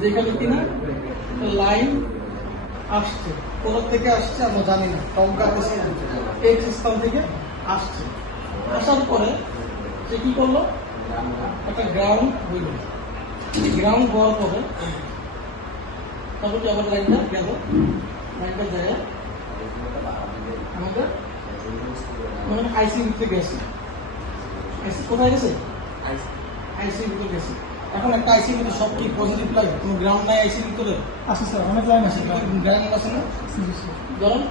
যেখানে কিনা লাইন আসছে, কোথা থেকে আসছে আমরা জানি না। টঙ্কা এক্স স্থান থেকে আসছে। আসার পরে সে কি করল? একটা গ্রাউন্ড হইল। গ্রাউন্ড হওয়ার পরে তারপর কি আবার লাইনটা গেল। লাইনটা যায় আমাদের মানে আইসি গেছে। কোথায় গেছে? আইসি ভিতরে গেছে। এখন একটা আইসি ভিতরে সব কি পজিটিভ লাইন কোনো গ্রাউন্ড নাই আইসি ভিতরে? আছে স্যার অনেক লাইন আছে। গ্রাউন্ড আছে না? ধরেন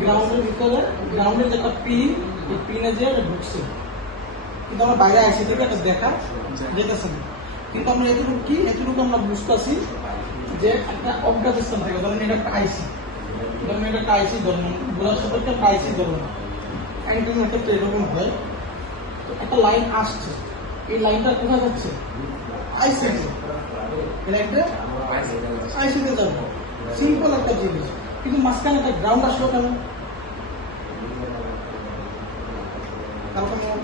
গ্রাউন্ডের ভিতরে গ্রাউন্ডের যে একটা পিন এই পিনে যে ঢুকছে। কিন্তু আমরা বাইরে আইসি থেকে এটা দেখা যেতেছে না। কিন্তু আমরা এতটুকু কি? এতটুকু আমরা বুঝতেছি যে একটা স্থান থেকে। ধরেন এটা একটা আইসি ধরেন এটা একটা আইসি ধরুন। বোঝার সম্পর্কে একটা আইসি ধরুন। অ্যান্টেনার ক্ষেত্রে এরকম হয়। একটা লাইন আসছে। এই লাইনটা কোথায় যাচ্ছে? আইসি এই লাইনটা? আইসিতে যাব। সিম্পল একটা জিনিস। কিন্তু মাঝখানে একটা গ্রাউন্ড আসলো কেন?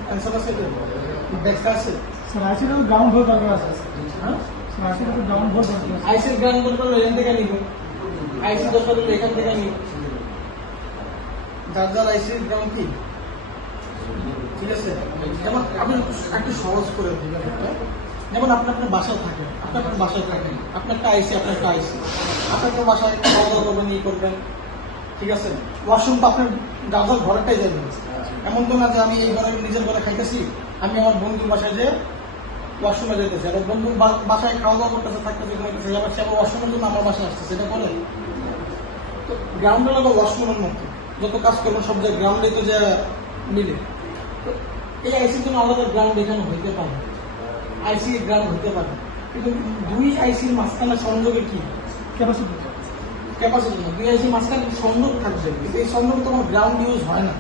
অ্যান্সার আছে ব্যাখ্যা আছে? স্যার আইসিটা তো গ্রাউন্ড দরকার আছে। হ্যাঁ? স্যার আইসিটা তো গ্রাউন্ড ভোল্ট দরকার আছে। আইসির গ্রাউন্ড এখান থেকে নিব। আইসি দরকার হলে এখান থেকে নিব। যার যার আইসির গ্রাউন্ড কি? ঠিক আছে? যেমন আপনি একটু সহজ করে দিবেন যেমন আপনি আপনার বাসায় থাকেন, আপনি আপনার বাসায় থাকেন আপনার একটা আইসি আপনার একটা আইসি। আপনি আপনার বাসায় খাওয়া দাওয়া করবেন ই করবেন ঠিক আছে? ওয়াশরুম তো আপনার যার ঘরেরটাই যাবেন এমন তো না যে আমি এই ঘরে নিজের ঘরে খাইতেছি, আমি আমার বন্ধুর বাসায় যে ওয়াশরুমে যেতেছি আর বন্ধুর বাসায় খাওয়া দাওয়া করতেছে, থাকতেছে, ঘুমাইতেছে, আবার সে আবার ওয়াশরুমের জন্য আমার বাসায় আসছে সেটা করে? তো গ্রাউন্ড হলো ওয়াশরুমের মতো যত কাজ করব সব জায়গায় গ্রাউন্ডে তো যে মিলে। এই আইসির জন্য আলাদা গ্রাউন্ড এখানে হইতে পারে। আইসি গ্রাউন্ড হইতে পারে। কিন্তু দুই আইসির মাঝখানে সংযোগে কি? ক্যাপাসিটি ক্যাপাসিটি না। দুই আইসির মাঝখানে সংযোগ থাকছে। কিন্তু এই সংযোগ তোমার গ্রাউন্ড ইউজ হয় না।